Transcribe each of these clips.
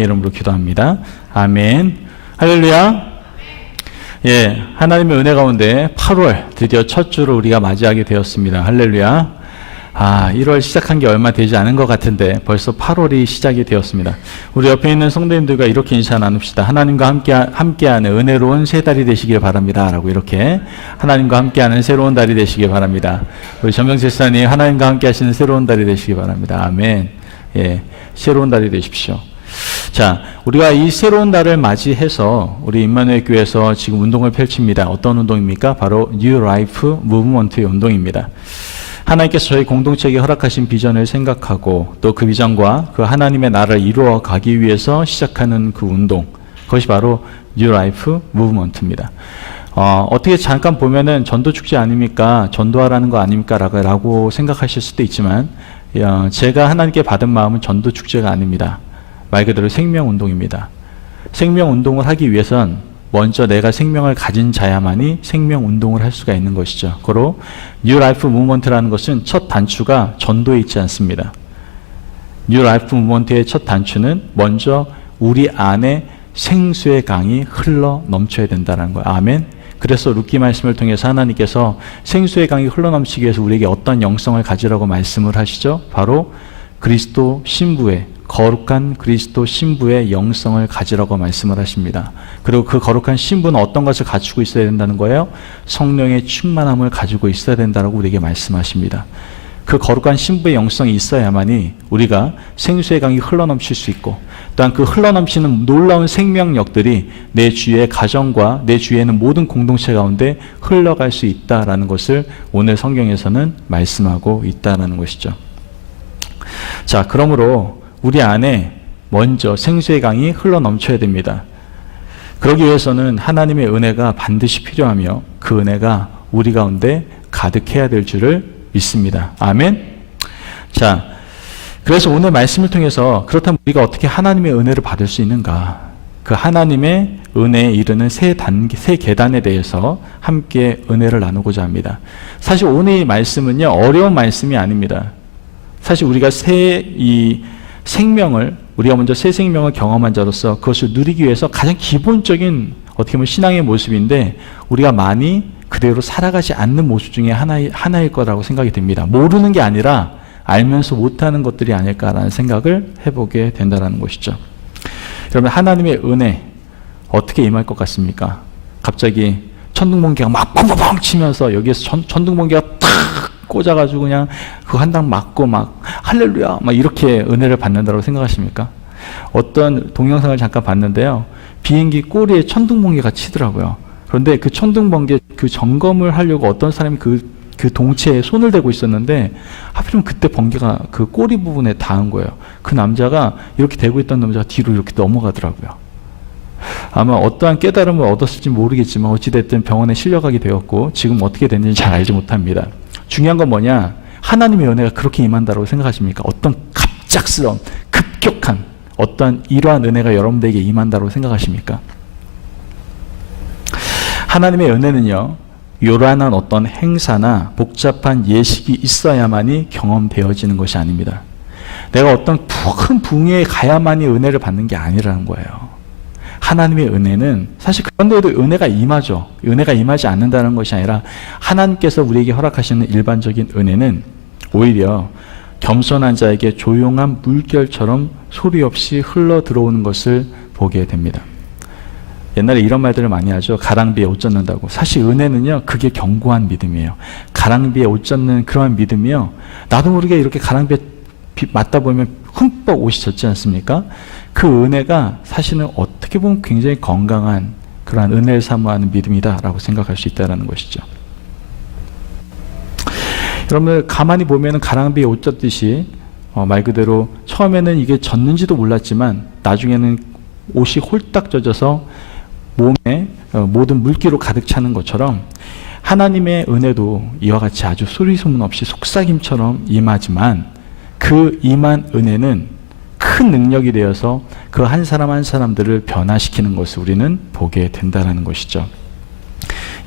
예수님의 이름으로 기도합니다. 아멘. 할렐루야. 예, 하나님의 은혜 가운데 8월 드디어 첫 주를 우리가 맞이하게 되었습니다. 할렐루야. 1월 시작한 게 얼마 되지 않은 것 같은데 벌써 8월이 시작이 되었습니다. 우리 옆에 있는 성도님들과 이렇게 인사 나눕시다. 하나님과 함께하는 은혜로운 새 달이 되시길 바랍니다. 라고 이렇게 하나님과 함께하는 새로운 달이 되시길 바랍니다. 우리 전명제사님 하나님과 함께 하시는 새로운 달이 되시길 바랍니다. 아멘. 예, 새로운 달이 되십시오. 자, 우리가 이 새로운 달을 맞이해서 우리 임마누엘 교회에서 지금 운동을 펼칩니다. 어떤 운동입니까? 바로 New Life Movement의 운동입니다. 하나님께서 저희 공동체에게 허락하신 비전을 생각하고 또 그 비전과 그 하나님의 나라를 이루어 가기 위해서 시작하는 그 운동, 그것이 바로 New Life Movement입니다. 어떻게 잠깐 보면은 전도축제 아닙니까? 전도하라는 거 아닙니까? 라고 생각하실 수도 있지만 제가 하나님께 받은 마음은 전도축제가 아닙니다. 말 그대로 생명운동입니다. 생명운동을 하기 위해선 먼저 내가 생명을 가진 자야만이 생명운동을 할 수가 있는 것이죠. 그리고 New Life Movement라는 것은 첫 단추가 전도에 있지 않습니다. New Life Movement의 첫 단추는 먼저 우리 안에 생수의 강이 흘러 넘쳐야 된다는 거예요. 아멘. 그래서 룻기 말씀을 통해서 하나님께서 생수의 강이 흘러 넘치기 위해서 우리에게 어떤 영성을 가지라고 말씀을 하시죠? 바로 그리스도 신부의 거룩한 그리스도 신부의 영성을 가지라고 말씀을 하십니다. 그리고 그 거룩한 신부는 어떤 것을 갖추고 있어야 된다는 거예요? 성령의 충만함을 가지고 있어야 된다고 우리에게 말씀하십니다. 그 거룩한 신부의 영성이 있어야만이 우리가 생수의 강이 흘러넘칠 수 있고 또한 그 흘러넘치는 놀라운 생명력들이 내 주위의 가정과 내 주위에 있는 모든 공동체 가운데 흘러갈 수 있다는 것을 오늘 성경에서는 말씀하고 있다는 것이죠. 자, 그러므로 우리 안에 먼저 생수의 강이 흘러넘쳐야 됩니다. 그러기 위해서는 하나님의 은혜가 반드시 필요하며 그 은혜가 우리 가운데 가득해야 될 줄을 믿습니다. 아멘. 자, 그래서 오늘 말씀을 통해서 그렇다면 우리가 어떻게 하나님의 은혜를 받을 수 있는가? 그 하나님의 은혜에 이르는 세 계단에 대해서 함께 은혜를 나누고자 합니다. 사실 오늘 이 말씀은요, 어려운 말씀이 아닙니다. 사실 우리가 우리가 먼저 새 생명을 경험한 자로서 그것을 누리기 위해서 가장 기본적인 어떻게 보면 신앙의 모습인데 우리가 많이 그대로 살아가지 않는 모습 중에 하나일 거라고 생각이 듭니다. 모르는 게 아니라 알면서 못하는 것들이 아닐까라는 생각을 해보게 된다는 것이죠. 여러분, 하나님의 은혜 어떻게 임할 것 같습니까? 갑자기 천둥번개가 막 뻥뻥뻥 치면서 여기에서 천둥번개가 탁 꽂아가지고 그냥 그 한 당 맞고 막 할렐루야 막 이렇게 은혜를 받는다고 생각하십니까? 어떤 동영상을 잠깐 봤는데요. 비행기 꼬리에 천둥번개가 치더라고요. 그런데 그 천둥번개 그 점검을 하려고 어떤 사람이 그 동체에 손을 대고 있었는데 하필이면 그때 번개가 그 꼬리 부분에 닿은 거예요. 그 남자가 이렇게 대고 있던 남자가 뒤로 이렇게 넘어가더라고요. 아마 어떠한 깨달음을 얻었을지 모르겠지만 어찌됐든 병원에 실려가게 되었고 지금 어떻게 됐는지 잘 알지 못합니다. 중요한 건 뭐냐? 하나님의 은혜가 그렇게 임한다고 생각하십니까? 어떤 갑작스러운 급격한 어떤 이러한 은혜가 여러분들에게 임한다고 생각하십니까? 하나님의 은혜는요, 요란한 어떤 행사나 복잡한 예식이 있어야만이 경험되어지는 것이 아닙니다. 내가 어떤 큰 부흥회에 가야만이 은혜를 받는 게 아니라는 거예요. 하나님의 은혜는 사실 그런데도 은혜가 임하죠. 은혜가 임하지 않는다는 것이 아니라 하나님께서 우리에게 허락하시는 일반적인 은혜는 오히려 겸손한 자에게 조용한 물결처럼 소리 없이 흘러 들어오는 것을 보게 됩니다. 옛날에 이런 말들을 많이 하죠. 가랑비에 옷 젖는다고. 사실 은혜는요, 그게 견고한 믿음이에요. 가랑비에 옷 젖는 그러한 믿음이요, 나도 모르게 이렇게 가랑비에 맞다 보면 흠뻑 옷이 젖지 않습니까? 그 은혜가 사실은 어떻게 보면 굉장히 건강한 그러한 은혜를 사모하는 믿음이다라고 생각할 수 있다는 것이죠. 여러분들 가만히 보면 가랑비에 옷 젖듯이 말 그대로 처음에는 이게 젖는지도 몰랐지만 나중에는 옷이 홀딱 젖어서 몸에 모든 물기로 가득 차는 것처럼 하나님의 은혜도 이와 같이 아주 소리소문 없이 속삭임처럼 임하지만 그 임한 은혜는 큰 능력이 되어서 그 한 사람 한 사람들을 변화시키는 것을 우리는 보게 된다는 것이죠.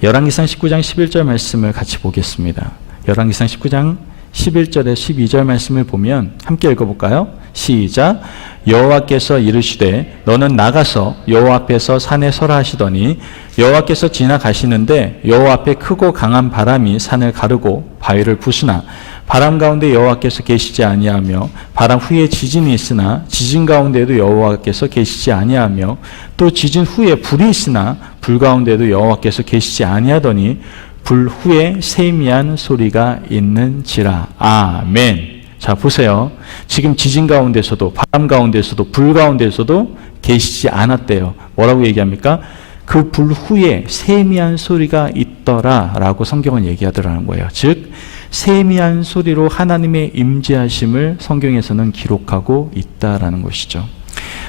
열왕기상 19장 11절 말씀을 같이 보겠습니다. 열왕기상 19장 11절에 12절 말씀을 보면 함께 읽어볼까요? 시작. 여호와께서 이르시되 너는 나가서 여호와 앞에서 산에 서라 하시더니 여호와께서 지나가시는데 여호와 앞에 크고 강한 바람이 산을 가르고 바위를 부수나 바람 가운데 여호와께서 계시지 아니하며 바람 후에 지진이 있으나 지진 가운데도 여호와께서 계시지 아니하며 또 지진 후에 불이 있으나 불 가운데도 여호와께서 계시지 아니하더니 불 후에 세미한 소리가 있는지라. 아멘. 자, 보세요. 지금 지진 가운데서도 바람 가운데서도 불 가운데서도 계시지 않았대요. 뭐라고 얘기합니까? 그 불 후에 세미한 소리가 있더라 라고 성경은 얘기하더라는 거예요. 즉 세미한 소리로 하나님의 임재하심을 성경에서는 기록하고 있다라는 것이죠.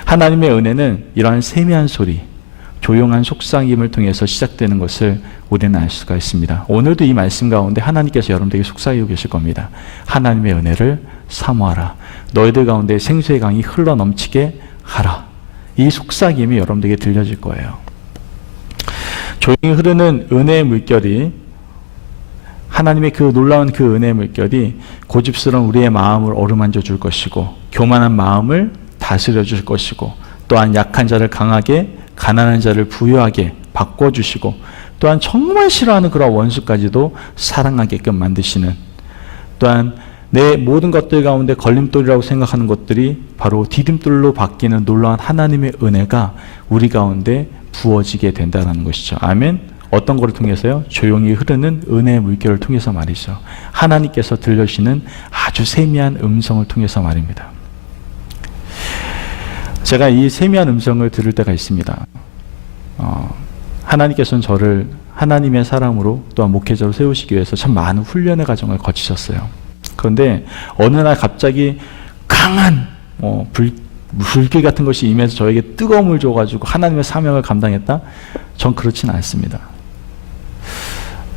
하나님의 은혜는 이러한 세미한 소리, 조용한 속삭임을 통해서 시작되는 것을 우리는 알 수가 있습니다. 오늘도 이 말씀 가운데 하나님께서 여러분들에게 속삭이고 계실 겁니다. 하나님의 은혜를 사모하라. 너희들 가운데 생수의 강이 흘러넘치게 하라. 이 속삭임이 여러분들에게 들려질 거예요. 조용히 흐르는 은혜의 물결이, 하나님의 그 놀라운 그 은혜의 물결이 고집스러운 우리의 마음을 어루만져 줄 것이고 교만한 마음을 다스려 줄 것이고 또한 약한 자를 강하게, 가난한 자를 부유하게 바꿔주시고 또한 정말 싫어하는 그런 원수까지도 사랑하게끔 만드시는, 또한 내 모든 것들 가운데 걸림돌이라고 생각하는 것들이 바로 디딤돌로 바뀌는 놀라운 하나님의 은혜가 우리 가운데 부어지게 된다는 것이죠. 아멘. 어떤 것을 통해서요? 조용히 흐르는 은혜의 물결을 통해서 말이죠. 하나님께서 들려주시는 아주 세미한 음성을 통해서 말입니다. 제가 이 세미한 음성을 들을 때가 있습니다. 하나님께서는 저를 하나님의 사람으로 또한 목회자로 세우시기 위해서 참 많은 훈련의 과정을 거치셨어요. 그런데 어느 날 갑자기 강한 불길 같은 것이 임해서 저에게 뜨거움을 줘가지고 하나님의 사명을 감당했다? 전 그렇지는 않습니다.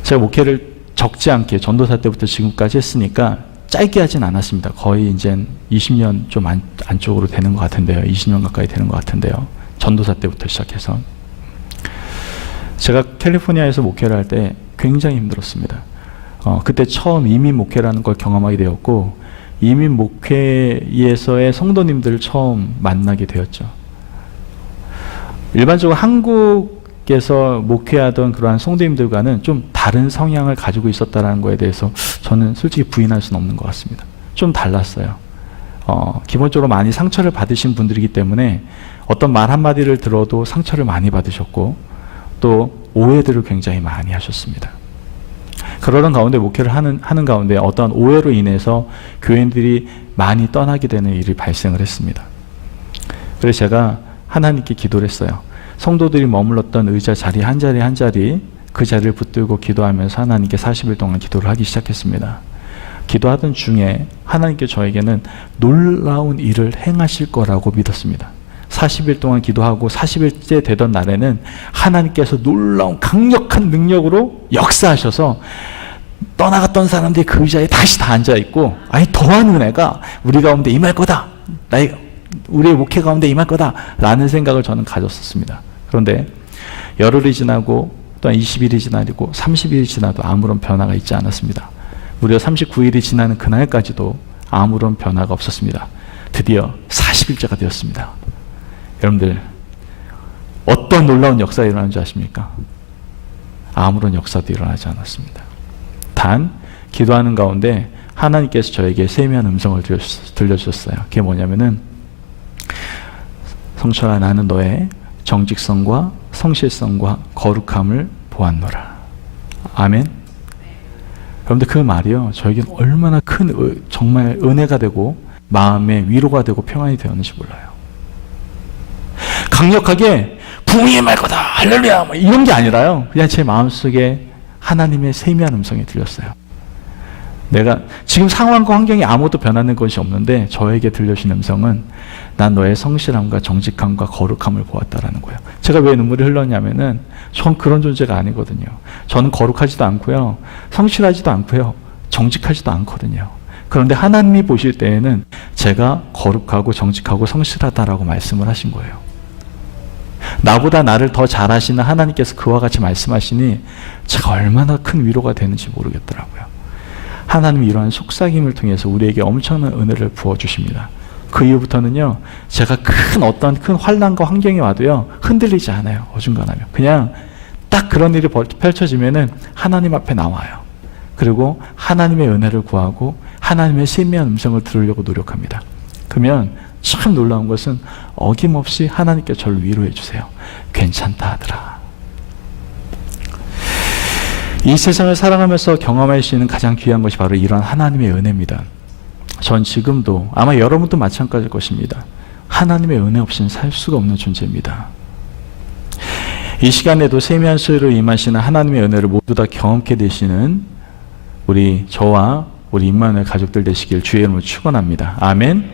제가 목회를 적지 않게 전도사 때부터 지금까지 했으니까 짧게 하진 않았습니다. 거의 이제 20년 좀 안쪽으로 되는 것 같은데요. 20년 가까이 되는 것 같은데요. 전도사 때부터 시작해서. 제가 캘리포니아에서 목회를 할 때 굉장히 힘들었습니다. 그때 처음 이민 목회라는 걸 경험하게 되었고 이민 목회에서의 성도님들을 처음 만나게 되었죠. 일반적으로 한국에서 목회하던 그러한 성도님들과는 좀 다른 성향을 가지고 있었다는 거에 대해서 저는 솔직히 부인할 수는 없는 것 같습니다. 좀 달랐어요. 기본적으로 많이 상처를 받으신 분들이기 때문에 어떤 말 한마디를 들어도 상처를 많이 받으셨고 또 오해들을 굉장히 많이 하셨습니다. 그러던 가운데 목회를 하는 가운데 어떤 오해로 인해서 교인들이 많이 떠나게 되는 일이 발생을 했습니다. 그래서 제가 하나님께 기도를 했어요. 성도들이 머물렀던 의자 자리 한 자리 한 자리 그 자리를 붙들고 기도하면서 하나님께 40일 동안 기도를 하기 시작했습니다. 기도하던 중에 하나님께 저에게는 놀라운 일을 행하실 거라고 믿었습니다. 40일 동안 기도하고 40일째 되던 날에는 하나님께서 놀라운 강력한 능력으로 역사하셔서 떠나갔던 사람들이 그 의자에 다시 다 앉아있고 아니 더한 은혜가 우리 가운데 임할 거다. 우리의 목회 가운데 임할 거다. 라는 생각을 저는 가졌었습니다. 그런데 열흘이 지나고 또한 20일이 지나고 30일이 지나도 아무런 변화가 있지 않았습니다. 무려 39일이 지나는 그날까지도 아무런 변화가 없었습니다. 드디어 40일째가 되었습니다. 여러분들 어떤 놀라운 역사가 일어나는 줄 아십니까? 아무런 역사도 일어나지 않았습니다. 단 기도하는 가운데 하나님께서 저에게 세미한 음성을 들려주셨어요. 그게 뭐냐면은 성철아 나는 너의 정직성과 성실성과 거룩함을 보았노라. 아멘. 여러분들 그 말이요 저에게는 얼마나 큰 정말 은혜가 되고 마음의 위로가 되고 평안이 되었는지 몰라요. 강력하게 부흥이 임할 거다 할렐루야 뭐 이런 게 아니라요 그냥 제 마음속에 하나님의 세미한 음성이 들렸어요. 내가 지금 상황과 환경이 아무것도 변하는 것이 없는데 저에게 들려주신 음성은 난 너의 성실함과 정직함과 거룩함을 보았다라는 거예요. 제가 왜 눈물이 흘렀냐면은 전 그런 존재가 아니거든요. 저는 거룩하지도 않고요 성실하지도 않고요 정직하지도 않거든요. 그런데 하나님이 보실 때에는 제가 거룩하고 정직하고 성실하다라고 말씀을 하신 거예요. 나보다 나를 더 잘 아시는 하나님께서 그와 같이 말씀하시니 제가 얼마나 큰 위로가 되는지 모르겠더라고요. 하나님이 이러한 속삭임을 통해서 우리에게 엄청난 은혜를 부어주십니다. 그 이후부터는요, 제가 어떤 큰 환난과 환경이 와도요, 흔들리지 않아요. 어중간하면. 그냥 딱 그런 일이 펼쳐지면은 하나님 앞에 나와요. 그리고 하나님의 은혜를 구하고 하나님의 세미한 음성을 들으려고 노력합니다. 그러면 참 놀라운 것은 어김없이 하나님께 저를 위로해 주세요. 괜찮다 하더라. 이 세상을 살아가면서 경험할 수 있는 가장 귀한 것이 바로 이런 하나님의 은혜입니다. 전 지금도 아마 여러분도 마찬가지일 것입니다. 하나님의 은혜 없이는 살 수가 없는 존재입니다. 이 시간에도 세미한 수요로 임하시는 하나님의 은혜를 모두 다 경험케 되시는 저와 우리 임마누엘 가족들 되시길 주의 이름으로 축원합니다. 아멘.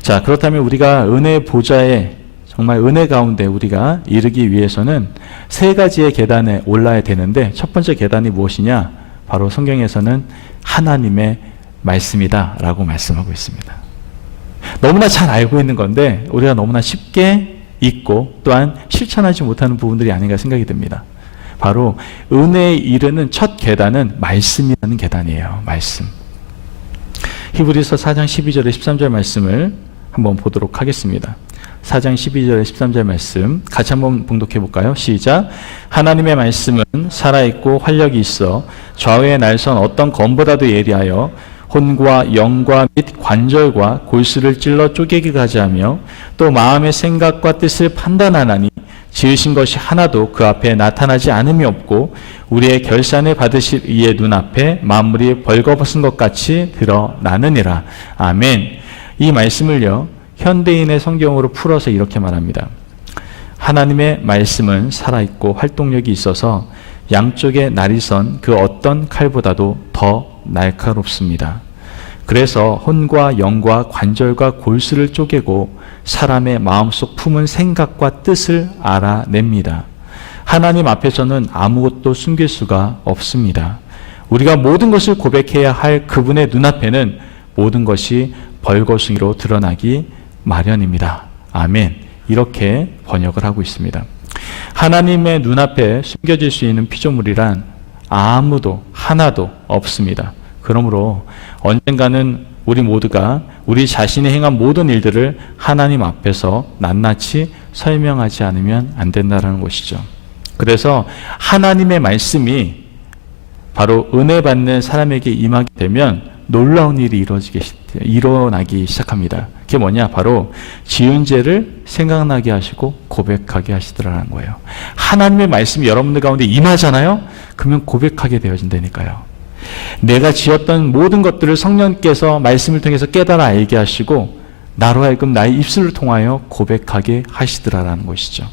자, 그렇다면 우리가 은혜의 보좌에 정말 은혜 가운데 우리가 이르기 위해서는 세 가지의 계단에 올라야 되는데, 첫 번째 계단이 무엇이냐? 바로 성경에서는 하나님의 말씀이다 라고 말씀하고 있습니다. 너무나 잘 알고 있는 건데 우리가 너무나 쉽게 잊고 또한 실천하지 못하는 부분들이 아닌가 생각이 듭니다. 바로 은혜에 이르는 첫 계단은 말씀이라는 계단이에요. 말씀. 히브리서 4장 12절에 13절 말씀을 한번 보도록 하겠습니다. 4장 12절에 13절 말씀 같이 한번 봉독해 볼까요? 시작. 하나님의 말씀은 살아있고 활력이 있어 좌우의 날선 어떤 검보다도 예리하여 혼과 영과 및 관절과 골수를 찔러 쪼개기가 하며 또 마음의 생각과 뜻을 판단하나니 지으신 것이 하나도 그 앞에 나타나지 않음이 없고 우리의 결산을 받으실 이의 눈앞에 만물이 벌거벗은 것 같이 드러나느니라. 아멘. 이 말씀을요, 현대인의 성경으로 풀어서 이렇게 말합니다. 하나님의 말씀은 살아있고 활동력이 있어서 양쪽에 날이 선 그 어떤 칼보다도 더 날카롭습니다. 그래서 혼과 영과 관절과 골수를 쪼개고 사람의 마음속 품은 생각과 뜻을 알아냅니다. 하나님 앞에서는 아무것도 숨길 수가 없습니다. 우리가 모든 것을 고백해야 할 그분의 눈앞에는 모든 것이 벌거숭이로 드러나기 마련입니다. 아멘. 이렇게 번역을 하고 있습니다. 하나님의 눈앞에 숨겨질 수 있는 피조물이란 아무도 하나도 없습니다. 그러므로 언젠가는 우리 모두가 우리 자신이 행한 모든 일들을 하나님 앞에서 낱낱이 설명하지 않으면 안 된다는 것이죠. 그래서 하나님의 말씀이 바로 은혜 받는 사람에게 임하게 되면 놀라운 일이 일어나기 시작합니다. 그게 뭐냐? 바로 지은 죄를 생각나게 하시고 고백하게 하시더라는 거예요. 하나님의 말씀이 여러분들 가운데 임하잖아요? 그러면 고백하게 되어진다니까요. 내가 지었던 모든 것들을 성령께서 말씀을 통해서 깨달아 알게 하시고 나로 하여금 나의 입술을 통하여 고백하게 하시더라라는 것이죠.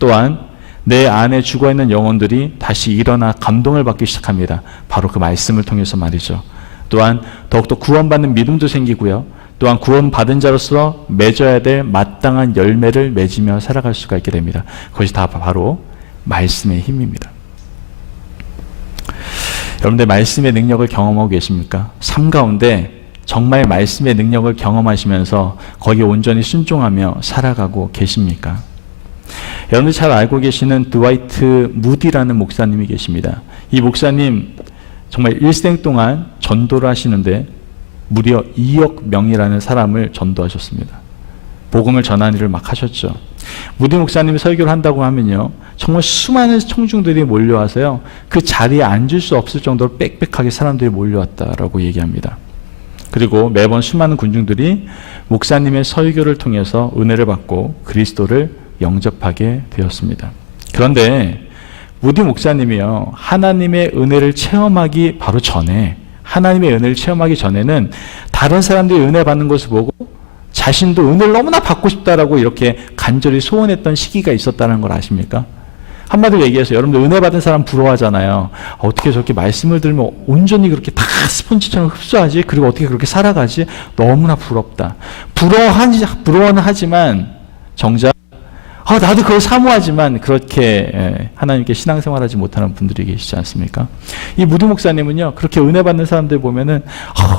또한 내 안에 죽어있는 영혼들이 다시 일어나 감동을 받기 시작합니다. 바로 그 말씀을 통해서 말이죠. 또한 더욱더 구원받는 믿음도 생기고요. 또한 구원받은 자로서 맺어야 될 마땅한 열매를 맺으며 살아갈 수가 있게 됩니다. 그것이 다 바로 말씀의 힘입니다. 여러분들 말씀의 능력을 경험하고 계십니까? 삶 가운데 정말 말씀의 능력을 경험하시면서 거기에 온전히 순종하며 살아가고 계십니까? 여러분들 잘 알고 계시는 드와이트 무디라는 목사님이 계십니다. 이 목사님 정말 일생 동안 전도를 하시는데 무려 2억 명이라는 사람을 전도하셨습니다. 복음을 전하는 일을 막 하셨죠. 무디 목사님이 설교를 한다고 하면요, 정말 수많은 청중들이 몰려와서요, 그 자리에 앉을 수 없을 정도로 빽빽하게 사람들이 몰려왔다라고 얘기합니다. 그리고 매번 수많은 군중들이 목사님의 설교를 통해서 은혜를 받고 그리스도를 영접하게 되었습니다. 그런데 무디 목사님이요, 하나님의 은혜를 체험하기 바로 전에, 하나님의 은혜를 체험하기 전에는 다른 사람들이 은혜 받는 것을 보고 자신도 은혜를 너무나 받고 싶다라고 이렇게 간절히 소원했던 시기가 있었다는 걸 아십니까? 한마디로 얘기해서 여러분들 은혜 받은 사람 부러워하잖아요. 어떻게 저렇게 말씀을 들으면 온전히 그렇게 다 스펀지처럼 흡수하지? 그리고 어떻게 그렇게 살아가지? 너무나 부럽다. 부러워는 하지만 정작 나도 그걸 사모하지만 그렇게 하나님께 신앙생활하지 못하는 분들이 계시지 않습니까? 이 무디 목사님은요, 그렇게 은혜 받는 사람들 보면은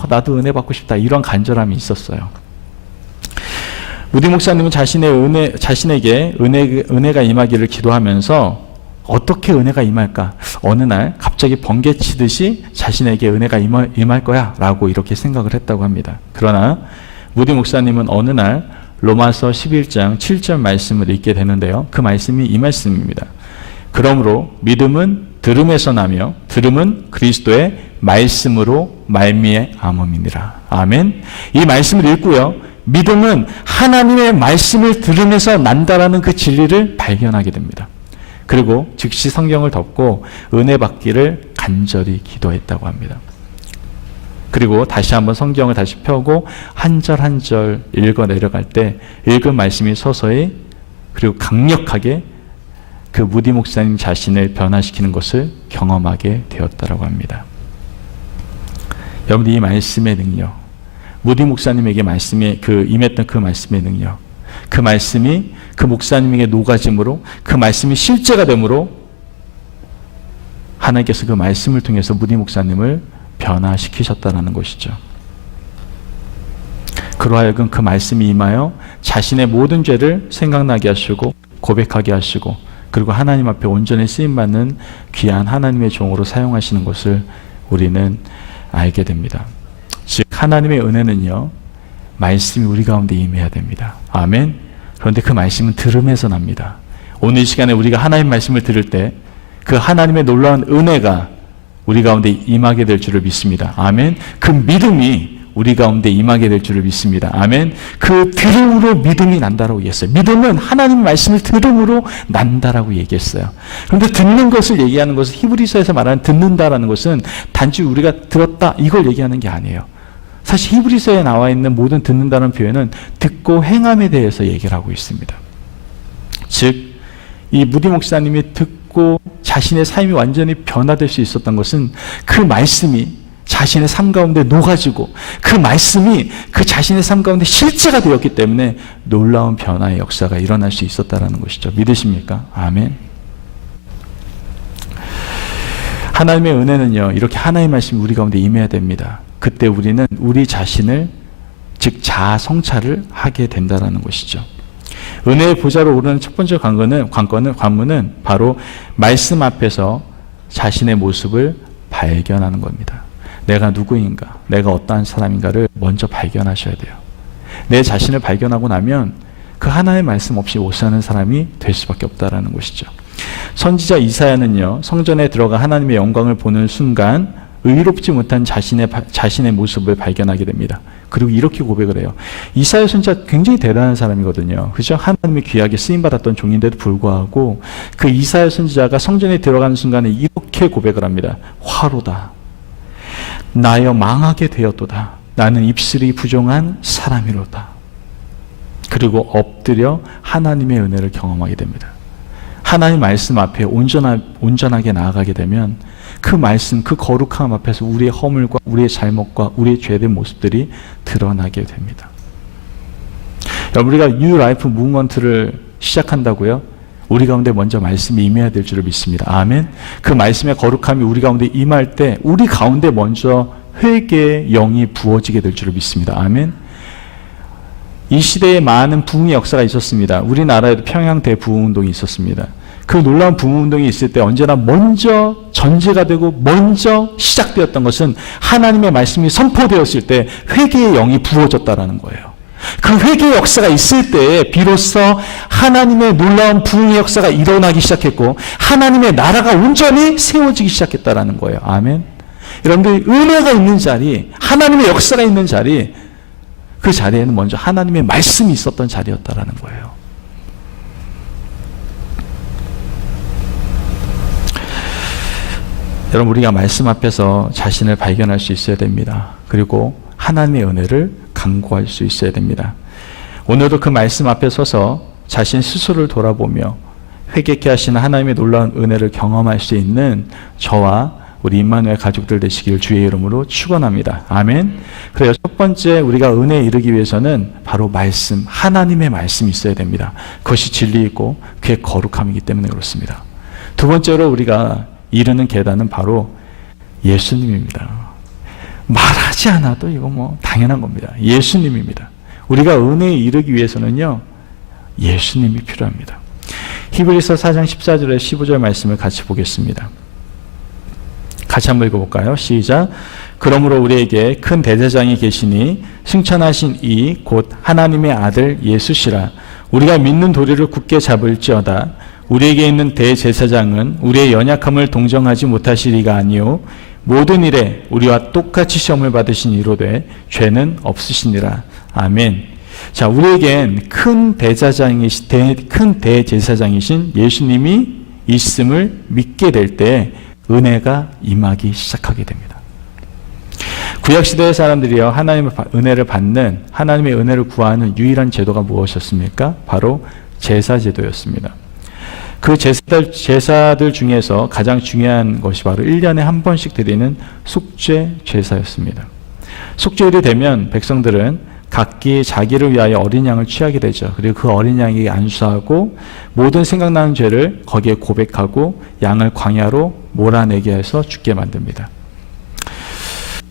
나도 은혜 받고 싶다, 이런 간절함이 있었어요. 무디 목사님은 자신에게 은혜가 임하기를 기도하면서 어떻게 은혜가 임할까? 어느 날 갑자기 번개치듯이 자신에게 은혜가 임할 거야 라고 이렇게 생각을 했다고 합니다. 그러나 무디 목사님은 어느 날 로마서 11장 7절 말씀을 읽게 되는데요. 그 말씀이 이 말씀입니다. 그러므로 믿음은 들음에서 나며 들음은 그리스도의 말씀으로 말미암음이니라. 아멘. 이 말씀을 읽고요. 믿음은 하나님의 말씀을 들으면서 난다라는 그 진리를 발견하게 됩니다. 그리고 즉시 성경을 덮고 은혜 받기를 간절히 기도했다고 합니다. 그리고 다시 한번 성경을 다시 펴고 한 절 한 절 읽어 내려갈 때 읽은 말씀이 서서히 그리고 강력하게 그 무디 목사님 자신을 변화시키는 것을 경험하게 되었다고 합니다. 여러분, 이 말씀의 능력, 무디 목사님에게 말씀이 임했던 그 말씀의 능력, 그 말씀이 그 목사님에게 녹아짐으로 그 말씀이 실제가 되므로 하나님께서 그 말씀을 통해서 무디 목사님을 변화시키셨다는 것이죠. 그러하여금 그 말씀이 임하여 자신의 모든 죄를 생각나게 하시고 고백하게 하시고 그리고 하나님 앞에 온전히 쓰임받는 귀한 하나님의 종으로 사용하시는 것을 우리는 알게 됩니다. 즉 하나님의 은혜는요, 말씀이 우리 가운데 임해야 됩니다. 아멘. 그런데 그 말씀은 들음에서 납니다. 오늘 이 시간에 우리가 하나님 말씀을 들을 때 그 하나님의 놀라운 은혜가 우리 가운데 임하게 될 줄을 믿습니다. 아멘. 그 믿음이 우리 가운데 임하게 될 줄을 믿습니다. 아멘. 그 들음으로 믿음이 난다라고 얘기했어요. 믿음은 하나님 말씀을 들음으로 난다라고 얘기했어요. 그런데 듣는 것을 얘기하는 것은 히브리서에서 말하는 듣는다라는 것은 단지 우리가 들었다 이걸 얘기하는 게 아니에요. 사실 히브리서에 나와 있는 모든 듣는다는 표현은 듣고 행함에 대해서 얘기를 하고 있습니다. 즉 이 무디 목사님이 듣고 자신의 삶이 완전히 변화될 수 있었던 것은 그 말씀이 자신의 삶 가운데 녹아지고 그 말씀이 그 자신의 삶 가운데 실제가 되었기 때문에 놀라운 변화의 역사가 일어날 수 있었다는 것이죠. 믿으십니까? 아멘. 하나님의 은혜는요, 이렇게 하나님의 말씀이 우리 가운데 임해야 됩니다. 그때 우리는 우리 자신을 즉 자아 성찰을 하게 된다는 것이죠. 은혜의 보좌로 오르는 첫 번째 관문은 바로 말씀 앞에서 자신의 모습을 발견하는 겁니다. 내가 누구인가, 내가 어떠한 사람인가를 먼저 발견하셔야 돼요. 내 자신을 발견하고 나면 그 하나의 말씀 없이 못 사는 사람이 될 수밖에 없다는 것이죠. 선지자 이사야는요, 성전에 들어가 하나님의 영광을 보는 순간 의롭지 못한 자신의 모습을 발견하게 됩니다. 그리고 이렇게 고백을 해요. 이사야 선지자 굉장히 대단한 사람이거든요. 그죠? 하나님의 귀하게 쓰임받았던 종인데도 불구하고 그 이사야 선지자가 성전에 들어가는 순간에 이렇게 고백을 합니다. 화로다. 나여 망하게 되었도다. 나는 입술이 부정한 사람이로다. 그리고 엎드려 하나님의 은혜를 경험하게 됩니다. 하나님 말씀 앞에 온전하게 나아가게 되면 그 말씀, 그 거룩함 앞에서 우리의 허물과 우리의 잘못과 우리의 죄된 모습들이 드러나게 됩니다. 여러분, 우리가 뉴 라이프 무브먼트를 시작한다고요? 우리 가운데 먼저 말씀이 임해야 될 줄을 믿습니다. 아멘. 그 말씀의 거룩함이 우리 가운데 임할 때 우리 가운데 먼저 회개의 영이 부어지게 될 줄을 믿습니다. 아멘. 이 시대에 많은 부흥의 역사가 있었습니다. 우리나라에도 평양 대부흥운동이 있었습니다. 그 놀라운 부흥운동이 있을 때 언제나 먼저 전제가 되고 먼저 시작되었던 것은 하나님의 말씀이 선포되었을 때 회개의 영이 부어졌다라는 거예요. 그 회개의 역사가 있을 때에 비로소 하나님의 놀라운 부흥의 역사가 일어나기 시작했고 하나님의 나라가 온전히 세워지기 시작했다라는 거예요. 아멘. 여러분들, 은혜가 있는 자리, 하나님의 역사가 있는 자리, 그 자리에는 먼저 하나님의 말씀이 있었던 자리였다라는 거예요. 여러분, 우리가 말씀 앞에서 자신을 발견할 수 있어야 됩니다. 그리고 하나님의 은혜를 간구할 수 있어야 됩니다. 오늘도 그 말씀 앞에 서서 자신 스스로를 돌아보며 회개케 하시는 하나님의 놀라운 은혜를 경험할 수 있는 저와 우리 임마누엘 가족들 되시기를 주의 이름으로 축원합니다. 아멘. 그래요. 첫 번째 우리가 은혜에 이르기 위해서는 바로 말씀, 하나님의 말씀이 있어야 됩니다. 그것이 진리이고 그의 거룩함이기 때문에 그렇습니다. 두 번째로 우리가 이르는 계단은 바로 예수님입니다. 말하지 않아도 이거 당연한 겁니다. 예수님입니다. 우리가 은혜에 이르기 위해서는요, 예수님이 필요합니다. 히브리서 4장 14절에 15절 말씀을 같이 보겠습니다. 같이 한번 읽어볼까요? 시작. 그러므로 우리에게 큰 대제사장이 계시니 승천하신 이 곧 하나님의 아들 예수시라. 우리가 믿는 도리를 굳게 잡을지어다. 우리에게 있는 대제사장은 우리의 연약함을 동정하지 못하시리가 아니요 모든 일에 우리와 똑같이 시험을 받으신 이로되 죄는 없으시니라. 아멘. 자, 우리에겐 큰 대제사장이신 예수님이 있음을 믿게 될 때 은혜가 임하기 시작하게 됩니다. 구약시대의 사람들이요, 하나님의 은혜를 받는, 하나님의 은혜를 구하는 유일한 제도가 무엇이었습니까? 바로 제사제도였습니다. 그 제사들 중에서 가장 중요한 것이 바로 1년에 한 번씩 드리는 속죄 제사였습니다. 속죄일이 되면 백성들은 각기 자기를 위하여 어린 양을 취하게 되죠. 그리고 그 어린 양에게 안수하고 모든 생각나는 죄를 거기에 고백하고 양을 광야로 몰아내게 해서 죽게 만듭니다.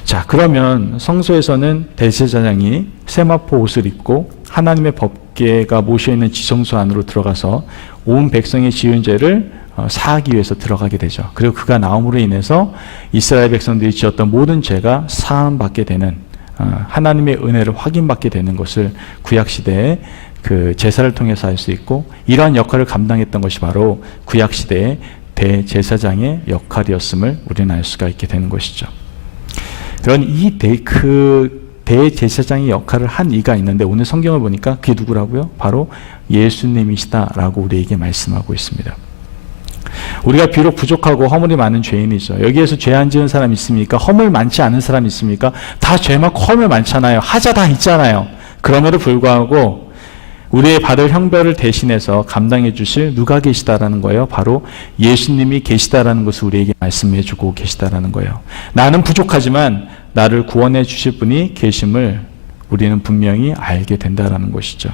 자, 그러면 성소에서는 대제사장이 세마포 옷을 입고 하나님의 법궤가 모셔있는 지성소 안으로 들어가서 온 백성의 지은 죄를 사하기 위해서 들어가게 되죠. 그리고 그가 나옴으로 인해서 이스라엘 백성들이 지었던 모든 죄가 사함받게 되는, 하나님의 은혜를 확인받게 되는 것을 구약시대에 그 제사를 통해서 알 수 있고, 이러한 역할을 감당했던 것이 바로 구약시대의 대제사장의 역할이었음을 우리는 알 수가 있게 되는 것이죠. 그런 이 대제사장의 역할을 한 이가 있는데 오늘 성경을 보니까 그게 누구라고요? 바로 예수님이시다라고 우리에게 말씀하고 있습니다. 우리가 비록 부족하고 허물이 많은 죄인이죠. 여기에서 죄 안 지은 사람 있습니까? 허물 많지 않은 사람 있습니까? 다 죄 많고 허물 많잖아요. 하자 다 있잖아요. 그럼에도 불구하고 우리의 받을 형벌을 대신해서 감당해 주실 누가 계시다라는 거예요? 바로 예수님이 계시다라는 것을 우리에게 말씀해 주고 계시다라는 거예요. 나는 부족하지만 나를 구원해 주실 분이 계심을 우리는 분명히 알게 된다라는 것이죠.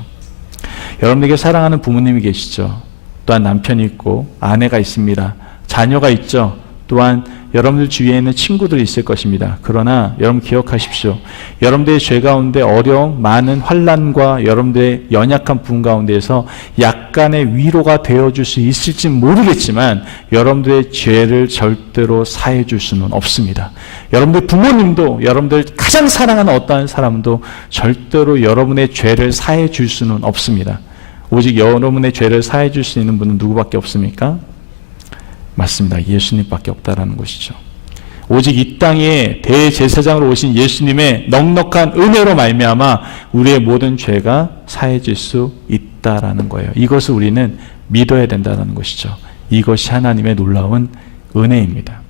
여러분에게 사랑하는 부모님이 계시죠. 또한 남편이 있고 아내가 있습니다. 자녀가 있죠. 또한 여러분들 주위에 있는 친구들이 있을 것입니다. 그러나 여러분 기억하십시오. 여러분들의 죄 가운데 어려움, 많은 환난과 여러분들의 연약한 부분 가운데에서 약간의 위로가 되어줄 수 있을지 모르겠지만 여러분들의 죄를 절대로 사해 줄 수는 없습니다. 여러분들 부모님도, 여러분들 가장 사랑하는 어떠한 사람도 절대로 여러분의 죄를 사해 줄 수는 없습니다. 오직 여러분의 죄를 사해 줄 수 있는 분은 누구밖에 없습니까? 맞습니다. 예수님밖에 없다라는 것이죠. 오직 이 땅에 대제사장으로 오신 예수님의 넉넉한 은혜로 말미암아 우리의 모든 죄가 사해질 수 있다라는 거예요. 이것을 우리는 믿어야 된다는 것이죠. 이것이 하나님의 놀라운 은혜입니다.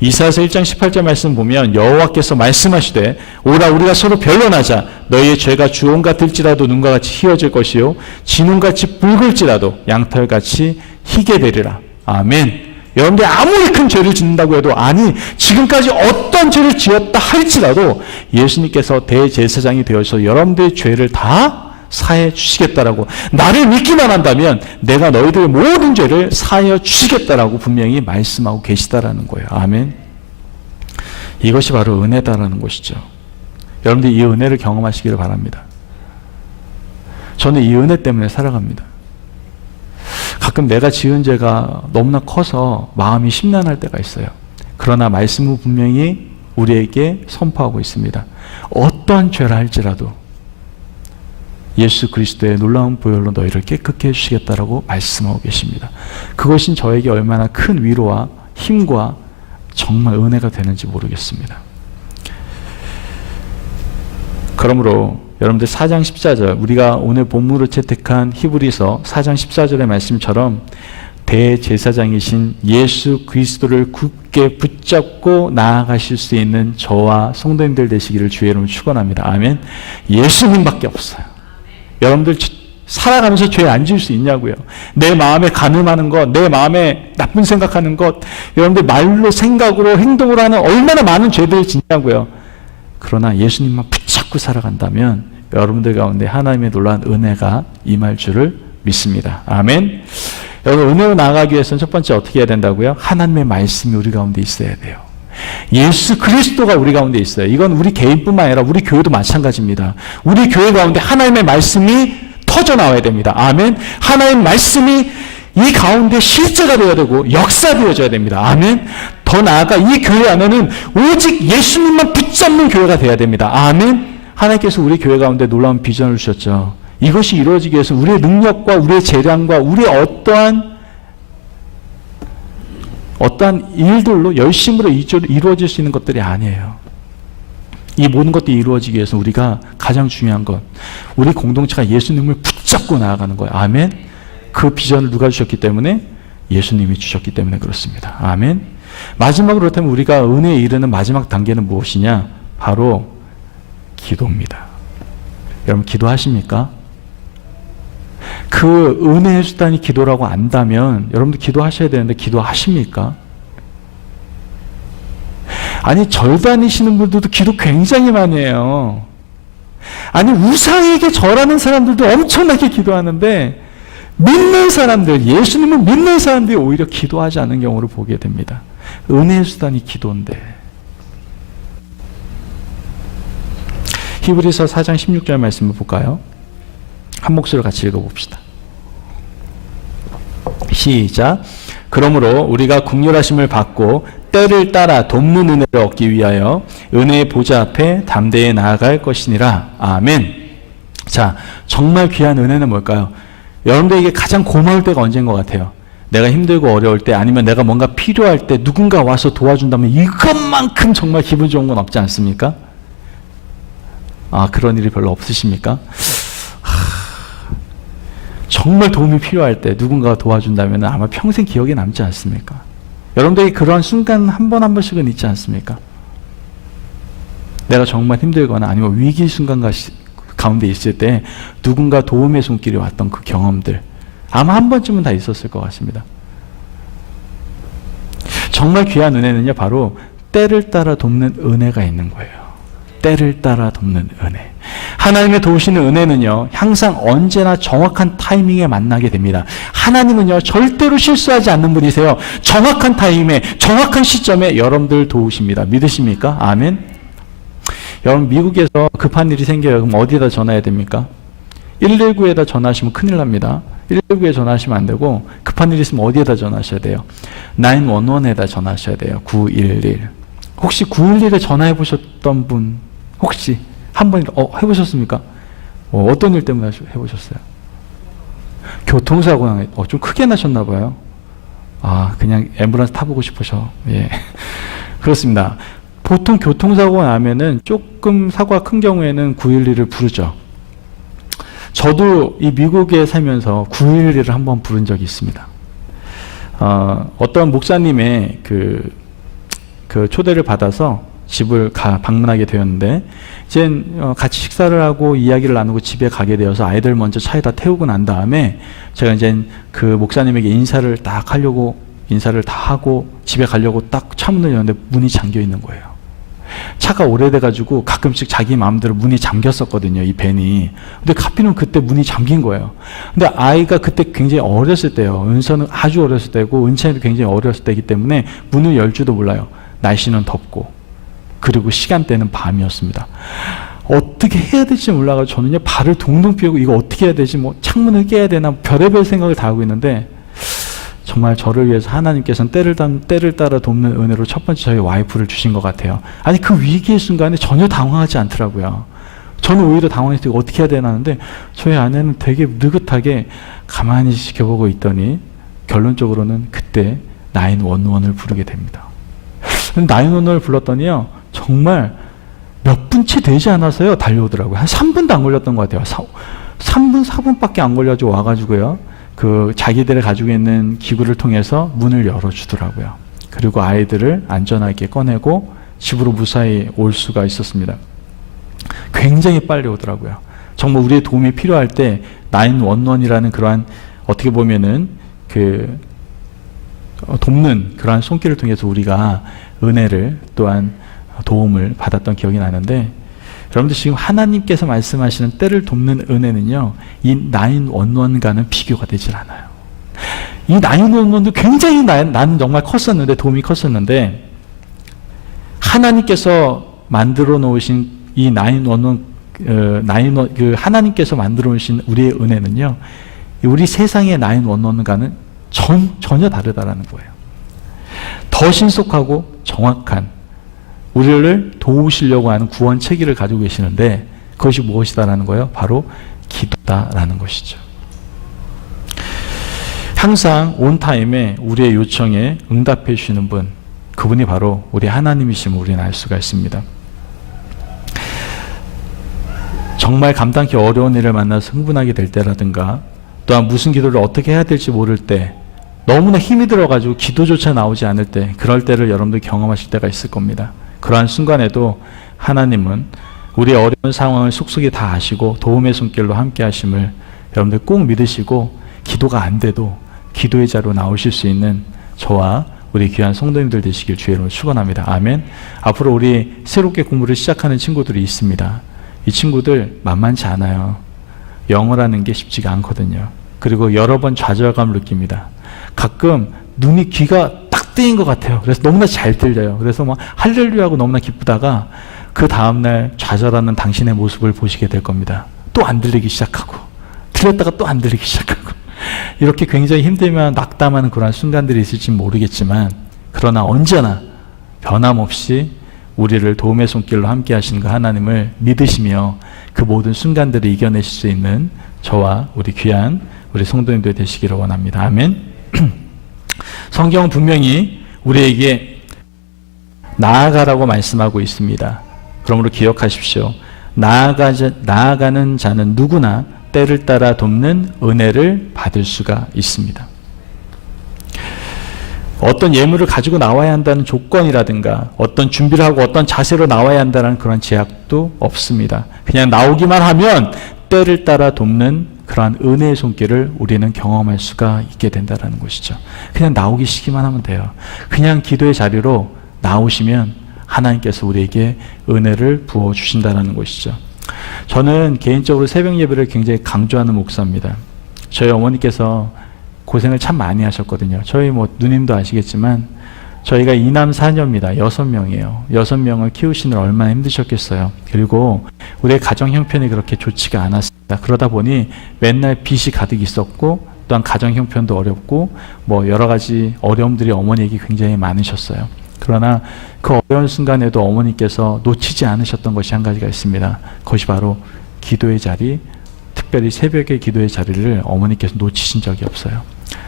이사야서 1장 18절 말씀 보면 여호와께서 말씀하시되 오라 우리가 서로 변론하자. 너희의 죄가 주홍 같을지라도 눈과 같이 희어질 것이요 진홍같이 붉을지라도 양털같이 희게 되리라. 아멘. 여러분들이 아무리 큰 죄를 짓는다고 해도, 아니 지금까지 어떤 죄를 지었다 할지라도 예수님께서 대제사장이 되어서 여러분들의 죄를 다 사해 주시겠다라고, 나를 믿기만 한다면 내가 너희들의 모든 죄를 사하여 주시겠다라고 분명히 말씀하고 계시다라는 거예요. 아멘. 이것이 바로 은혜다라는 것이죠. 여러분들이 이 은혜를 경험하시기를 바랍니다. 저는 이 은혜 때문에 살아갑니다. 가끔 내가 지은 죄가 너무나 커서 마음이 심란할 때가 있어요. 그러나 말씀은 분명히 우리에게 선포하고 있습니다. 어떠한 죄라 할지라도 예수 그리스도의 놀라운 보혈로 너희를 깨끗게 해주시겠다라고 말씀하고 계십니다. 그것이 저에게 얼마나 큰 위로와 힘과 정말 은혜가 되는지 모르겠습니다. 그러므로 여러분들 4장 14절, 우리가 오늘 본문으로 채택한 히브리서 4장 14절의 말씀처럼 대제사장이신 예수 그리스도를 굳게 붙잡고 나아가실 수 있는 저와 성도님들 되시기를 주의 이름으로 축원합니다. 아멘. 예수님밖에 없어요. 여러분들 살아가면서 죄 안 지을 수 있냐고요. 내 마음에 간음하는 것, 내 마음에 나쁜 생각하는 것, 여러분들 말로 생각으로 행동으로 하는 얼마나 많은 죄들을 짓냐고요. 그러나 예수님만 붙잡고 살아간다면 여러분들 가운데 하나님의 놀라운 은혜가 임할 줄을 믿습니다. 아멘. 여러분, 은혜로 나아가기 위해서는 첫 번째 어떻게 해야 된다고요? 하나님의 말씀이 우리 가운데 있어야 돼요. 예수 그리스도가 우리 가운데 있어요. 이건 우리 개인뿐만 아니라 우리 교회도 마찬가지입니다. 우리 교회 가운데 하나님의 말씀이 터져 나와야 됩니다. 아멘. 하나님의 말씀이 이 가운데 실제가 되어야 되고 역사되어져야 됩니다. 아멘. 더 더 나아가 이 교회 안에는 오직 예수님만 붙잡는 교회가 돼야 됩니다. 아멘. 하나님께서 우리 교회 가운데 놀라운 비전을 주셨죠. 이것이 이루어지기 위해서 우리의 능력과 우리의 재량과 우리의 어떠한 일들로 열심으로 이루어질 수 있는 것들이 아니에요. 이 모든 것들이 이루어지기 위해서 우리가 가장 중요한 것, 우리 공동체가 예수님을 붙잡고 나아가는 거예요. 아멘. 그 비전을 누가 주셨기 때문에? 예수님이 주셨기 때문에 그렇습니다. 아멘. 마지막으로 그렇다면 우리가 은혜에 이르는 마지막 단계는 무엇이냐? 바로 기도입니다. 여러분 기도하십니까? 그 은혜의 수단이 기도라고 안다면 여러분도 기도하셔야 되는데 기도하십니까? 아니 절 다니시는 분들도 기도 굉장히 많이 해요. 아니 우상에게 절하는 사람들도 엄청나게 기도하는데 믿는 사람들, 예수님을 믿는 사람들이 오히려 기도하지 않는 경우를 보게 됩니다. 은혜의 수단이 기도인데. 히브리서 4장 16절 말씀을 볼까요? 한 목소리로 같이 읽어봅시다. 시작. 그러므로 우리가 긍휼하심을 받고 때를 따라 돕는 은혜를 얻기 위하여 은혜의 보좌 앞에 담대히 나아갈 것이니라. 아멘. 자, 정말 귀한 은혜는 뭘까요? 여러분들에게 가장 고마울 때가 언제인 것 같아요? 내가 힘들고 어려울 때, 아니면 내가 뭔가 필요할 때 누군가 와서 도와준다면 이것만큼 정말 기분 좋은 건 없지 않습니까? 아, 그런 일이 별로 없으십니까? 정말 도움이 필요할 때 누군가가 도와준다면 아마 평생 기억에 남지 않습니까? 여러분들이 그러한 순간 한 번 한 번씩은 있지 않습니까? 내가 정말 힘들거나 아니면 위기 순간 가운데 있을 때 누군가 도움의 손길이 왔던 그 경험들 아마 한 번쯤은 다 있었을 것 같습니다. 정말 귀한 은혜는요, 바로 때를 따라 돕는 은혜가 있는 거예요. 때를 따라 돕는 은혜. 하나님의 도우시는 은혜는요, 항상 언제나 정확한 타이밍에 만나게 됩니다. 하나님은요, 절대로 실수하지 않는 분이세요. 정확한 타이밍에, 정확한 시점에 여러분들 도우십니다. 믿으십니까? 아멘. 여러분, 미국에서 급한 일이 생겨요. 그럼 어디에다 전화해야 됩니까? 119에다 전화하시면 큰일 납니다. 119에 전화하시면 안 되고, 급한 일 있으면 어디에다 전화하셔야 돼요? 911에다 전화하셔야 돼요. 911. 혹시 911에 전화해 보셨던 분, 혹시 한 번 해보셨습니까? 어떤 일 때문에 해보셨어요? 교통사고 좀 크게 나셨나 봐요. 아, 그냥 앰뷸런스 타보고 싶으셔. 예. 그렇습니다. 보통 교통사고가 나면은 조금 사고가 큰 경우에는 911을 부르죠. 저도 이 미국에 살면서 911을 한번 부른 적이 있습니다. 어떤 목사님의 그 초대를 받아서 집을 방문하게 되었는데, 이제 같이 식사를 하고 이야기를 나누고 집에 가게 되어서 아이들 먼저 차에다 태우고 난 다음에 제가 이제 그 목사님에게 인사를 다 하고 집에 가려고 딱 차 문을 여는데 문이 잠겨 있는 거예요. 차가 오래돼가지고 가끔씩 자기 마음대로 문이 잠겼었거든요, 이 밴이. 근데 카피는 그때 문이 잠긴 거예요. 근데 아이가 그때 굉장히 어렸을 때예요. 은서는 아주 어렸을 때고 은찬이도 굉장히 어렸을 때이기 때문에 문을 열 줄도 몰라요. 날씨는 덥고 그리고 시간대는 밤이었습니다. 어떻게 해야 될지 몰라가지고 저는요, 발을 동동 피우고 이거 어떻게 해야 되지, 뭐 창문을 깨야 되나, 별의별 생각을 다 하고 있는데, 정말 저를 위해서 하나님께서는 때를 따라 돕는 은혜로 첫 번째 저희 와이프를 주신 것 같아요. 아니, 그 위기의 순간에 전혀 당황하지 않더라고요. 저는 오히려 당황해서 어떻게 해야 되나 하는데, 저희 아내는 되게 느긋하게 가만히 지켜보고 있더니 결론적으로는 그때 911을 부르게 됩니다. 911을 불렀더니요, 정말 몇 분 채 되지 않아서요, 달려오더라고요. 한 3분도 안 걸렸던 것 같아요. 3분, 4분밖에 안 걸려가지고 와가지고요, 자기들이 가지고 있는 기구를 통해서 문을 열어주더라고요. 그리고 아이들을 안전하게 꺼내고 집으로 무사히 올 수가 있었습니다. 굉장히 빨리 오더라고요. 정말 우리의 도움이 필요할 때 911이라는 그러한 어떻게 보면은 돕는 그러한 손길을 통해서 우리가 은혜를 또한 도움을 받았던 기억이 나는데, 여러분들 지금 하나님께서 말씀하시는 때를 돕는 은혜는요, 이 911과는 비교가 되질 않아요. 이 911도 굉장히 나는 정말 컸었는데, 도움이 컸었는데, 하나님께서 만들어 놓으신 이 911, 하나님께서 만들어 놓으신 우리의 은혜는요, 우리 세상의 911과는 전혀 다르다라는 거예요. 더 신속하고 정확한 우리를 도우시려고 하는 구원 체계를 가지고 계시는데 그것이 무엇이다라는 거예요? 바로 기도다라는 것이죠. 항상 온 타임에 우리의 요청에 응답해 주시는 분, 그분이 바로 우리 하나님이심을 우리는 알 수가 있습니다. 정말 감당하기 어려운 일을 만나서 흥분하게 될 때라든가 또한 무슨 기도를 어떻게 해야 될지 모를 때 너무나 힘이 들어가지고 기도조차 나오지 않을 때, 그럴 때를 여러분들 경험하실 때가 있을 겁니다. 그러한 순간에도 하나님은 우리의 어려운 상황을 속속이 다 아시고 도움의 손길로 함께 하심을 여러분들 꼭 믿으시고, 기도가 안 돼도 기도의 자로 나오실 수 있는 저와 우리 귀한 성도님들 되시길 주의 이름으로 축원합니다. 아멘. 앞으로 우리 새롭게 공부를 시작하는 친구들이 있습니다. 이 친구들 만만치 않아요. 영어라는 게 쉽지가 않거든요. 그리고 여러 번 좌절감을 느낍니다. 가끔 눈이, 귀가 딱 뜨인 것 같아요. 그래서 너무나 잘 들려요. 그래서 막 할렐루야하고 너무나 기쁘다가 그 다음날 좌절하는 당신의 모습을 보시게 될 겁니다. 또 안 들리기 시작하고, 들렸다가 또 안 들리기 시작하고, 이렇게 굉장히 힘들면 낙담하는 그런 순간들이 있을지 모르겠지만, 그러나 언제나 변함없이 우리를 도움의 손길로 함께 하시는 그 하나님을 믿으시며 그 모든 순간들을 이겨내실 수 있는 저와 우리 귀한 우리 성도님들 되시기를 원합니다. 아멘. 성경은 분명히 우리에게 나아가라고 말씀하고 있습니다. 그러므로 기억하십시오. 나아가는 자는 누구나 때를 따라 돕는 은혜를 받을 수가 있습니다. 어떤 예물을 가지고 나와야 한다는 조건이라든가 어떤 준비를 하고 어떤 자세로 나와야 한다는 그런 제약도 없습니다. 그냥 나오기만 하면 때를 따라 돕는 그러한 은혜의 손길을 우리는 경험할 수가 있게 된다는 것이죠. 그냥 나오시기만 하면 돼요. 그냥 기도의 자리로 나오시면 하나님께서 우리에게 은혜를 부어주신다는 것이죠. 저는 개인적으로 새벽 예배를 굉장히 강조하는 목사입니다. 저희 어머니께서 고생을 참 많이 하셨거든요. 저희 누님도 아시겠지만 저희가 2남 4녀입니다. 6명이에요. 6명을 키우시느라 얼마나 힘드셨겠어요. 그리고 우리의 가정 형편이 그렇게 좋지가 않았습니다. 그러다 보니 맨날 빚이 가득 있었고 또한 가정 형편도 어렵고 여러 가지 어려움들이 어머니에게 굉장히 많으셨어요. 그러나 그 어려운 순간에도 어머니께서 놓치지 않으셨던 것이 한 가지가 있습니다. 그것이 바로 기도의 자리, 특별히 새벽의 기도의 자리를 어머니께서 놓치신 적이 없어요.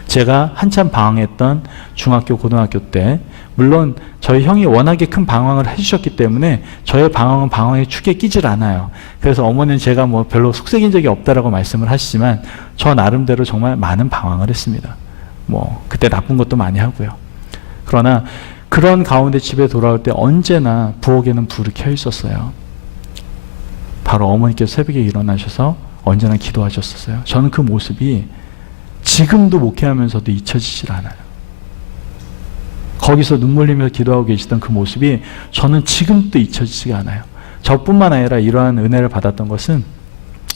제가 한참 방황했던 중학교, 고등학교 때 물론 저희 형이 워낙에 큰 방황을 해주셨기 때문에 저의 방황은 방황의 축에 끼질 않아요. 그래서 어머니는 제가 별로 속색인 적이 없다라고 말씀을 하시지만 저 나름대로 정말 많은 방황을 했습니다. 그때 나쁜 것도 많이 하고요. 그러나 그런 가운데 집에 돌아올 때 언제나 부엌에는 불이 켜 있었어요. 바로 어머니께서 새벽에 일어나셔서 언제나 기도하셨었어요. 저는 그 모습이 지금도 목회하면서도 잊혀지질 않아요. 거기서 눈물 흘리면서 기도하고 계시던 그 모습이 저는 지금도 잊혀지지가 않아요. 저뿐만 아니라 이러한 은혜를 받았던 것은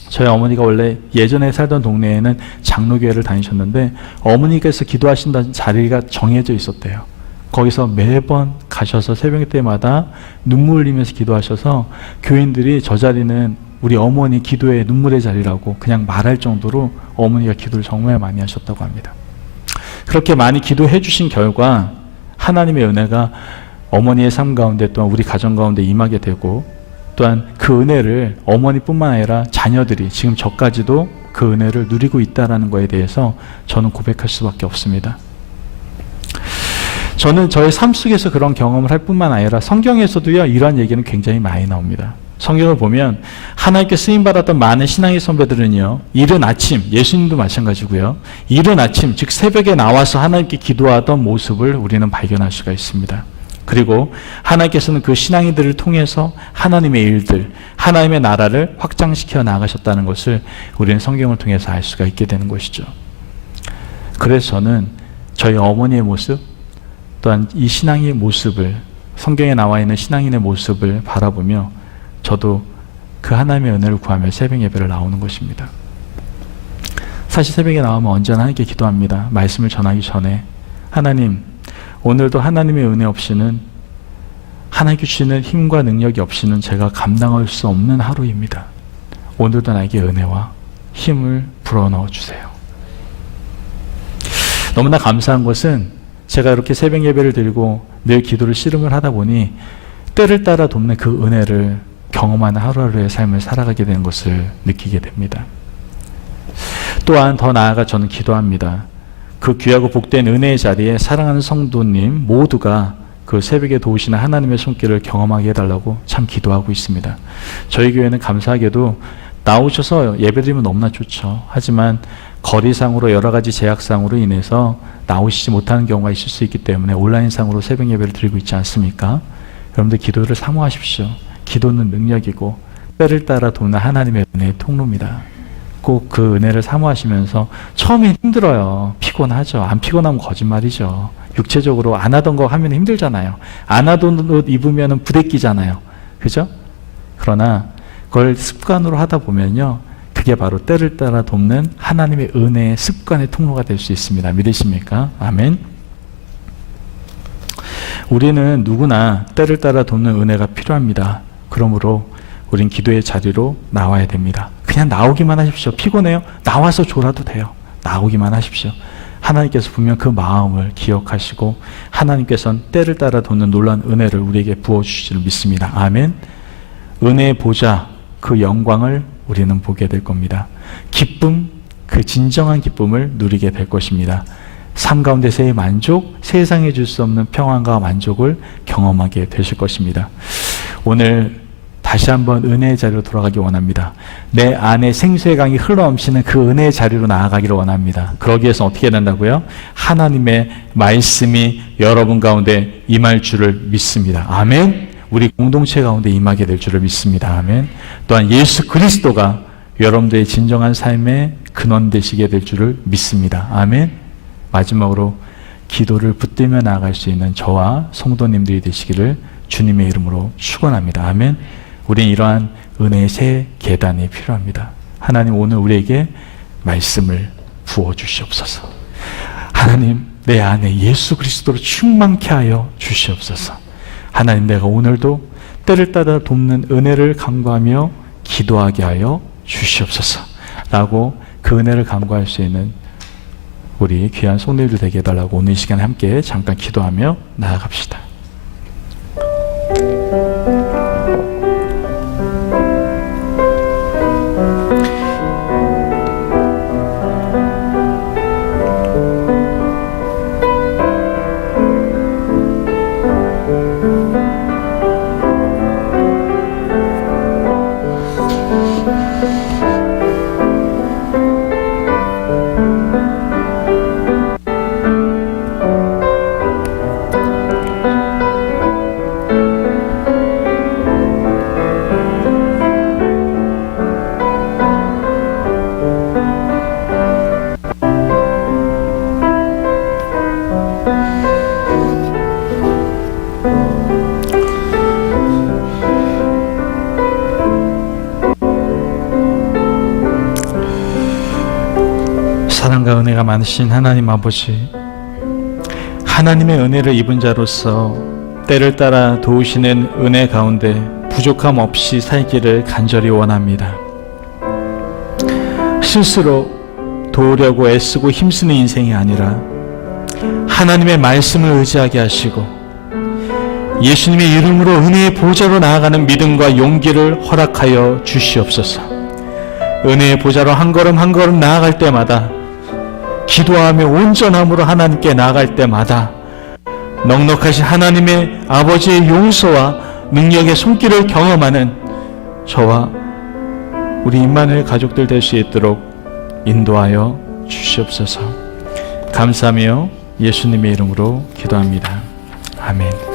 저희 어머니가 원래 예전에 살던 동네에는 장로교회를 다니셨는데 어머니께서 기도하신다는 자리가 정해져 있었대요. 거기서 매번 가셔서 새벽 때마다 눈물 흘리면서 기도하셔서 교인들이 저 자리는 우리 어머니 기도의 눈물의 자리라고 그냥 말할 정도로 어머니가 기도를 정말 많이 하셨다고 합니다. 그렇게 많이 기도해 주신 결과 하나님의 은혜가 어머니의 삶 가운데 또한 우리 가정 가운데 임하게 되고 또한 그 은혜를 어머니뿐만 아니라 자녀들이 지금 저까지도 그 은혜를 누리고 있다는 것에 대해서 저는 고백할 수밖에 없습니다. 저는 저의 삶 속에서 그런 경험을 할 뿐만 아니라 성경에서도요, 이러한 얘기는 굉장히 많이 나옵니다. 성경을 보면 하나님께 쓰임받았던 많은 신앙의 선배들은요, 이른 아침, 예수님도 마찬가지고요, 이른 아침, 즉 새벽에 나와서 하나님께 기도하던 모습을 우리는 발견할 수가 있습니다. 그리고 하나님께서는 그 신앙인들을 통해서 하나님의 일들, 하나님의 나라를 확장시켜 나가셨다는 것을 우리는 성경을 통해서 알 수가 있게 되는 것이죠. 그래서 저는 저희 어머니의 모습, 또한 이 신앙의 모습을, 성경에 나와 있는 신앙인의 모습을 바라보며 저도 그 하나님의 은혜를 구하며 새벽 예배를 나오는 것입니다. 사실 새벽에 나오면 언제나 하나님께 기도합니다. 말씀을 전하기 전에 하나님, 오늘도 하나님의 은혜 없이는, 하나님께 주시는 힘과 능력이 없이는 제가 감당할 수 없는 하루입니다. 오늘도 나에게 은혜와 힘을 불어넣어 주세요. 너무나 감사한 것은 제가 이렇게 새벽 예배를 드리고 늘 기도를 씨름을 하다 보니 때를 따라 돕는 그 은혜를 경험하는 하루하루의 삶을 살아가게 되는 것을 느끼게 됩니다. 또한 더 나아가 저는 기도합니다. 그 귀하고 복된 은혜의 자리에 사랑하는 성도님 모두가 그 새벽에 도우시는 하나님의 손길을 경험하게 해달라고 참 기도하고 있습니다. 저희 교회는 감사하게도 나오셔서 예배드리면 너무나 좋죠. 하지만 거리상으로 여러 가지 제약상으로 인해서 나오시지 못하는 경우가 있을 수 있기 때문에 온라인상으로 새벽 예배를 드리고 있지 않습니까? 여러분들 기도를 사모하십시오. 기도는 능력이고 때를 따라 돕는 하나님의 은혜의 통로입니다. 꼭 그 은혜를 사모하시면서 처음엔 힘들어요. 피곤하죠. 안 피곤하면 거짓말이죠. 육체적으로 안 하던 거 하면 힘들잖아요. 안 하던 옷 입으면 부대끼잖아요. 그죠? 그러나 그걸 습관으로 하다 보면요, 그게 바로 때를 따라 돕는 하나님의 은혜의 습관의 통로가 될 수 있습니다. 믿으십니까? 아멘. 우리는 누구나 때를 따라 돕는 은혜가 필요합니다. 그러므로 우린 기도의 자리로 나와야 됩니다. 그냥 나오기만 하십시오. 피곤해요? 나와서 졸아도 돼요. 나오기만 하십시오. 하나님께서 분명 그 마음을 기억하시고 하나님께서는 때를 따라 돕는 놀라운 은혜를 우리에게 부어주실 줄 믿습니다. 아멘. 은혜의 보좌, 그 영광을 우리는 보게 될 겁니다. 기쁨, 그 진정한 기쁨을 누리게 될 것입니다. 삶 가운데서의 만족, 세상에 줄 수 없는 평안과 만족을 경험하게 되실 것입니다. 오늘 다시 한번 은혜의 자리로 돌아가기 원합니다. 내 안에 생수의 강이 흘러넘치는 그 은혜의 자리로 나아가기를 원합니다. 그러기 위해서 어떻게 된다고요? 하나님의 말씀이 여러분 가운데 임할 줄을 믿습니다. 아멘. 우리 공동체 가운데 임하게 될 줄을 믿습니다. 아멘. 또한 예수 그리스도가 여러분들의 진정한 삶의 근원 되시게 될 줄을 믿습니다. 아멘. 마지막으로 기도를 붙들며 나아갈 수 있는 저와 성도님들이 되시기를 주님의 이름으로 축원합니다. 아멘. 우린 이러한 은혜의 새 계단이 필요합니다. 하나님, 오늘 우리에게 말씀을 부어주시옵소서. 하나님, 내 안에 예수 그리스도로 충만케 하여 주시옵소서. 하나님, 내가 오늘도 때를 따라 돕는 은혜를 간구하며 기도하게 하여 주시옵소서 라고 그 은혜를 간구할 수 있는 우리 귀한 성도님들 되게 해달라고 오늘 이 시간에 함께 잠깐 기도하며 나아갑시다. 사랑과 은혜가 많으신 하나님 아버지, 하나님의 은혜를 입은 자로서 때를 따라 도우시는 은혜 가운데 부족함 없이 살기를 간절히 원합니다. 스스로 도우려고 애쓰고 힘쓰는 인생이 아니라 하나님의 말씀을 의지하게 하시고 예수님의 이름으로 은혜의 보좌로 나아가는 믿음과 용기를 허락하여 주시옵소서. 은혜의 보좌로 한 걸음 한 걸음 나아갈 때마다, 기도하며 온전함으로 하나님께 나아갈 때마다 넉넉하신 하나님의 아버지의 용서와 능력의 손길을 경험하는 저와 우리 임마누엘 가족들 될 수 있도록 인도하여 주시옵소서. 감사하며 예수님의 이름으로 기도합니다. 아멘.